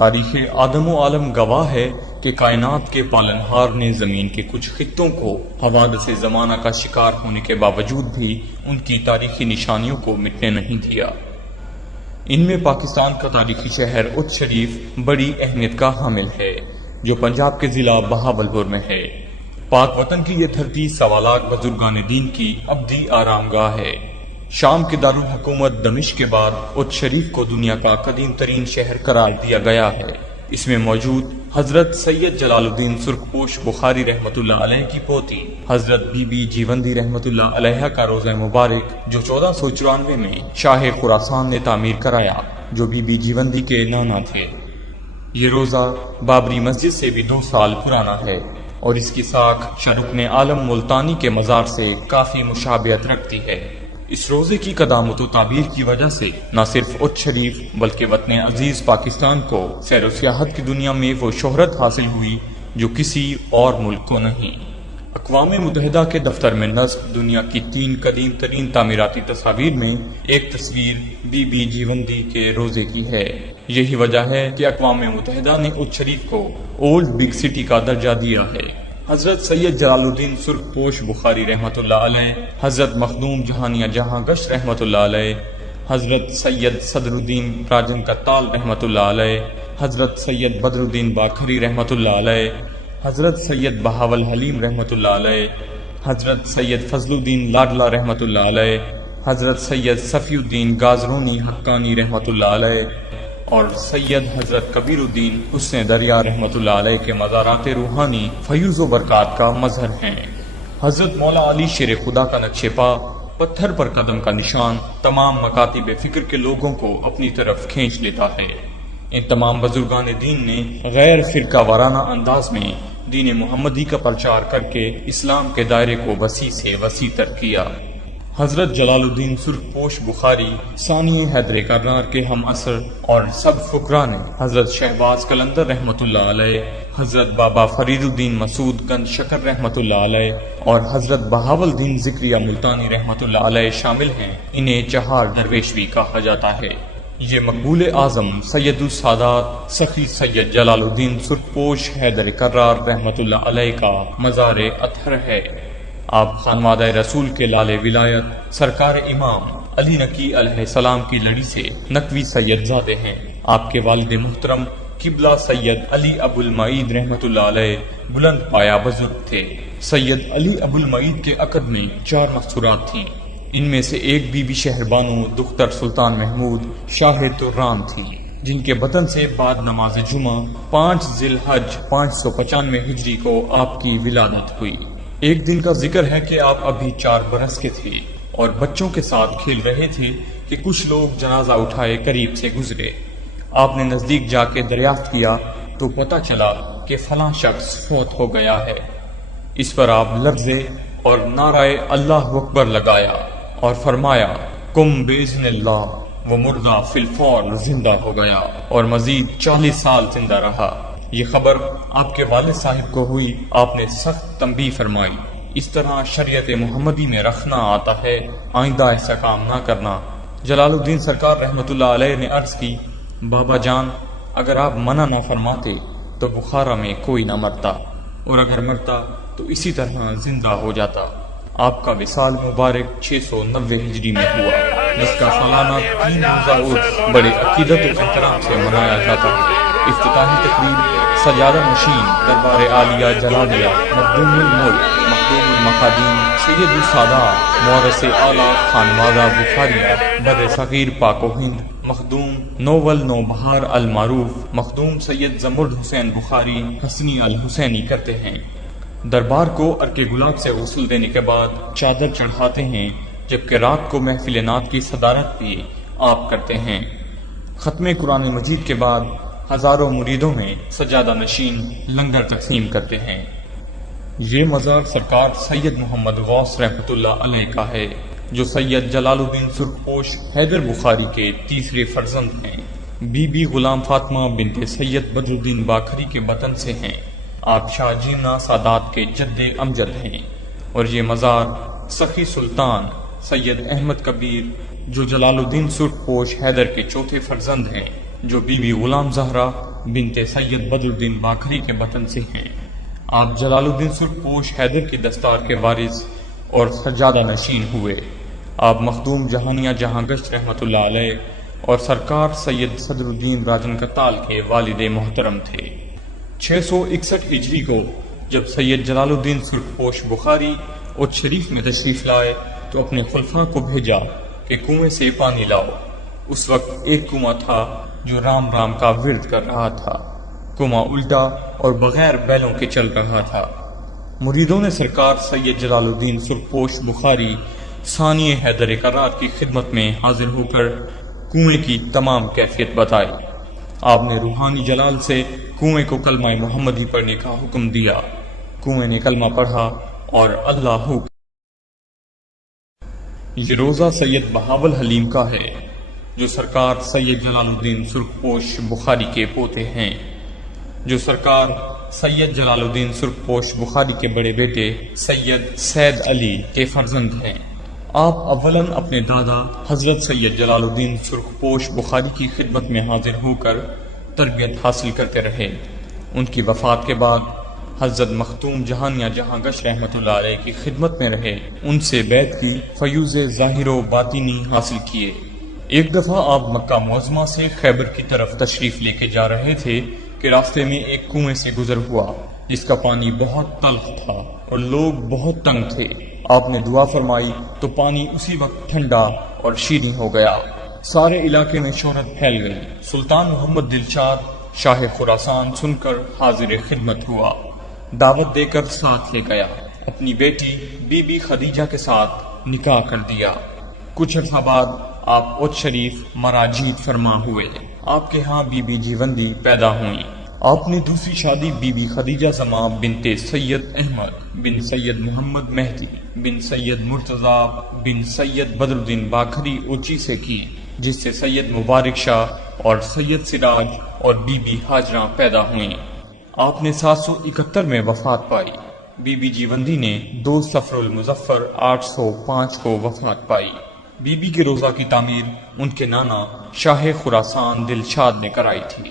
تاریخ آدم و عالم گواہ ہے کہ کائنات کے پالنہار نے زمین کے کچھ خطوں کو حوادث زمانہ کا شکار ہونے کے باوجود بھی ان کی تاریخی نشانیوں کو مٹنے نہیں دیا۔ ان میں پاکستان کا تاریخی شہر اچ شریف بڑی اہمیت کا حامل ہے، جو پنجاب کے ضلع بہاولپور میں ہے۔ پاک وطن کی یہ دھرتی سوا لاکھ بزرگان دین کی ابدی آرام گاہ ہے۔ شام کے دارالحکومت دمشق کے بعد اچ شریف کو دنیا کا قدیم ترین شہر قرار دیا گیا ہے۔ اس میں موجود حضرت سید جلال الدین سرخپوش بخاری رحمۃ اللہ علیہ کی پوتی حضرت بی بی جیوندی رحمۃ اللہ علیہ کا روزہ مبارک، جو 1494 میں شاہ خراسان نے تعمیر کرایا، جو بی بی جیوندی کے نانا تھے۔ یہ روزہ بابری مسجد سے بھی 2 سال پرانا ہے اور اس کی ساکھ شرکن عالم ملتانی کے مزار سے کافی مشابہت رکھتی ہے۔ اس روزے کی قدامت و تعبیر کی وجہ سے نہ صرف اچ شریف بلکہ وطن عزیز پاکستان کو سیر و سیاحت کی دنیا میں وہ شہرت حاصل ہوئی جو کسی اور ملک کو نہیں۔ اقوام متحدہ کے دفتر میں نصب دنیا کی 3 قدیم ترین تعمیراتی تصاویر میں ایک تصویر بی بی جیوندی کے روزے کی ہے۔ یہی وجہ ہے کہ اقوام متحدہ نے اچ شریف کو اولڈ بگ سٹی کا درجہ دیا ہے۔ حضرت سید جلال الدین سرخپوش بخاری رحمۃ اللہ علیہ، حضرت مخدوم جہانیہ جہاں گشت رحمۃ اللہ علیہ، حضرت سید صدر الدین راجن کتال رحمۃ اللہ علیہ، حضرت سید بدر الدین باکھری رحمۃ اللہ علیہ، حضرت سید بہاول حلیم رحمۃ اللہ علیہ، حضرت سید فضل الدین لاڈلا رحمۃ اللہ علیہ، حضرت سید صفی الدین گازرونی حقانی رحمۃ اللہ علیہ اور سید حضرت کبیر الدین حسن دریا رحمۃ اللہ علیہ کے مزارات روحانی فیوز و برکات کا مظہر ہیں۔ حضرت مولا علی شیر خدا کا نقش پا، پتھر پر قدم کا نشان، تمام مکاتب فکر کے لوگوں کو اپنی طرف کھینچ لیتا ہے۔ ان تمام بزرگان دین نے غیر فرقہ وارانہ انداز میں دین محمدی کا پرچار کر کے اسلام کے دائرے کو وسیع سے وسیع تر کیا۔ حضرت جلال الدین سرخپوش بخاری ثانی حیدر کرار کے ہم عصر اور سب فقراء نے حضرت شہباز قلندر رحمۃ اللہ علیہ، حضرت بابا فرید الدین مسعود گنج شکر رحمۃ اللہ علیہ اور حضرت بہاول الدین ذکریہ ملتانی رحمۃ اللہ علیہ شامل ہیں۔ انہیں چہار درویش بھی کہا جاتا ہے۔ یہ مقبول اعظم سید السادات سخی سید جلال الدین سرخپوش حیدر کرار رحمۃ اللہ علیہ کا مزار اطہر ہے۔ آپ خانوادہ رسول کے لال ولایت سرکار امام علی نقی علیہ السلام کی لڑی سے نقوی سید زادے ہیں۔ آپ کے والد محترم قبلہ سید علی ابو المعید رحمۃ اللہ علیہ بلند پایا بزرگ تھے۔ سید علی ابو المعید کے عقد میں 4 مستورات تھیں۔ ان میں سے ایک بی بی شہر بانو دختر سلطان محمود شاہ ترام تھی، جن کے وطن سے بعد نماز جمعہ 5 ذی الحج 595 ہجری کو آپ کی ولادت ہوئی۔ ایک دن کا ذکر ہے کہ آپ ابھی 4 برس کے تھے اور بچوں کے ساتھ کھیل رہے تھے کہ کچھ لوگ جنازہ اٹھائے قریب سے گزرے۔ آپ نے نزدیک جا کے دریافت کیا تو پتہ چلا کہ فلاں شخص فوت ہو گیا ہے۔ اس پر آپ لفظے اور نعرہ اللہ اکبر لگایا اور فرمایا کم باذن اللہ، وہ مردہ فی الفور زندہ ہو گیا اور مزید 40 سال زندہ رہا۔ یہ خبر آپ کے والد صاحب کو ہوئی۔ آپ نے سخت تنبیہ فرمائی، اس طرح شریعت محمدی میں رکھنا آتا ہے، آئندہ ایسا کام نہ کرنا۔ جلال الدین سرکار رحمۃ اللہ علیہ نے عرض کی، بابا جان، اگر آپ منع نہ فرماتے تو بخارا میں کوئی نہ مرتا، اور اگر مرتا تو اسی طرح زندہ ہو جاتا۔ آپ کا وصال مبارک 690 ہجری میں ہوا، جس کا سالانہ 3 روزہ عرس بڑے عقیدت و احترام سے منایا جاتا ہے۔ افتتاحی تقریب سجادہ نشین دربار عالیہ جلالیہ مخدوم الملک مخدوم المخادیم سید السادات مورث اعلیٰ خانوادہ بخاریہ بر صغیر پاک و ہند مخدوم نوول نوبہار المعروف مخدوم سید زمرد حسین بخاری حسنی الحسینی کرتے ہیں۔ دربار کو عرق گلاب سے غسل دینے کے بعد چادر چڑھاتے ہیں، جبکہ رات کو محفل نعت کی صدارت بھی آپ کرتے ہیں۔ ختم قرآن مجید کے بعد ہزاروں مریدوں میں سجادہ نشین لنگر تقسیم کرتے ہیں۔ یہ مزار سرکار سید محمد غوث رحمۃ اللہ علیہ کا ہے، جو سید جلال الدین سرخپوش حیدر بخاری کے تیسرے فرزند ہیں۔ بی بی غلام فاطمہ بنت سید بدر الدین باکھری کے وطن سے ہیں۔ آپ شاہ جیمنا سادات کے جد امجد ہیں، اور یہ مزار سخی سلطان سید احمد کبیر جو جلال الدین سرخپوش حیدر کے چوتھے فرزند ہیں، جو بی بی غلام زہرا بنت سید بدر الدین باکھری کے وطن سے ہیں۔ آپ جلال الدین سرخپوش حیدر کی دستار کے وارث اور سجادہ نشین ہوئے۔ آپ مخدوم جہانیہ جہاں گشت رحمۃ اللہ علیہ اور سرکار سید صدر الدین راجن کتال کے والد محترم تھے۔ 661 ہجری کو جب سید جلال الدین سرخپوش بخاری اچ شریف میں تشریف لائے تو اپنے خلفاء کو بھیجا کہ کنویں سے پانی لاؤ۔ اس وقت ایک کنواں تھا جو رام رام کا ورد کر رہا تھا۔ کنواں الٹا اور بغیر بیلوں کے چل رہا تھا۔ مریدوں نے سرکار سید جلال الدین سرخپوش بخاری ثانی حیدر کرار کی خدمت میں حاضر ہو کر کنویں کی تمام کیفیت بتائی۔ آپ نے روحانی جلال سے کنویں کو کلمہ محمدی پڑھنے کا حکم دیا۔ کنویں نے کلمہ پڑھا اور اللہ ہو۔ یہ روزہ سید بہاول حلیم کا ہے جو سرکار سید جلال الدین سرخپوش بخاری کے پوتے ہیں، جو سرکار سید جلال الدین سرخپوش بخاری کے بڑے بیٹے سید سید علی کے فرزند ہیں۔ آپ اولاً اپنے دادا حضرت سید جلال الدین سرخپوش بخاری کی خدمت میں حاضر ہو کر تربیت حاصل کرتے رہے۔ ان کی وفات کے بعد حضرت مختوم جہانیہ جہاں گشت رحمۃ اللہ علیہ کی خدمت میں رہے، ان سے بیعت کی، فیوز ظاہر و باطنی حاصل کیے۔ ایک دفعہ آپ مکہ معظمہ سے خیبر کی طرف تشریف لے کے جا رہے تھے کہ راستے میں ایک کنویں سے گزر ہوا جس کا پانی بہت تلخ تھا اور لوگ بہت تنگ تھے۔ آپ نے دعا فرمائی تو پانی اسی وقت ٹھنڈا اور شیریں ہو گیا۔ سارے علاقے میں شہرت پھیل گئی۔ سلطان محمد دلشاد شاہ خراسان سن کر حاضر خدمت ہوا، دعوت دے کر ساتھ لے گیا، اپنی بیٹی بی بی خدیجہ کے ساتھ نکاح کر دیا۔ کچھ عرصہ بعد آپ اچ شریف مراجید فرما ہوئے۔ آپ کے ہاں بی بی جیوندی پیدا ہوئیں۔ آپ نے دوسری شادی بی بی خدیجہ زماں بنت سید احمد بن سید محمد مہدی بن سید مرتضیٰ بن سید بدر الدین باکھری اوچی سے کی، جس سے سید مبارک شاہ اور سید سراج اور بی بی ہاجرہ پیدا ہوئیں۔ آپ نے 771 میں وفات پائی۔ بی بی جیوندی نے 2 صفر المظفر 805 کو وفات پائی۔ بی بی کے روضہ کی تعمیر ان کے نانا شاہ خراسان دلشاد نے کرائی تھی۔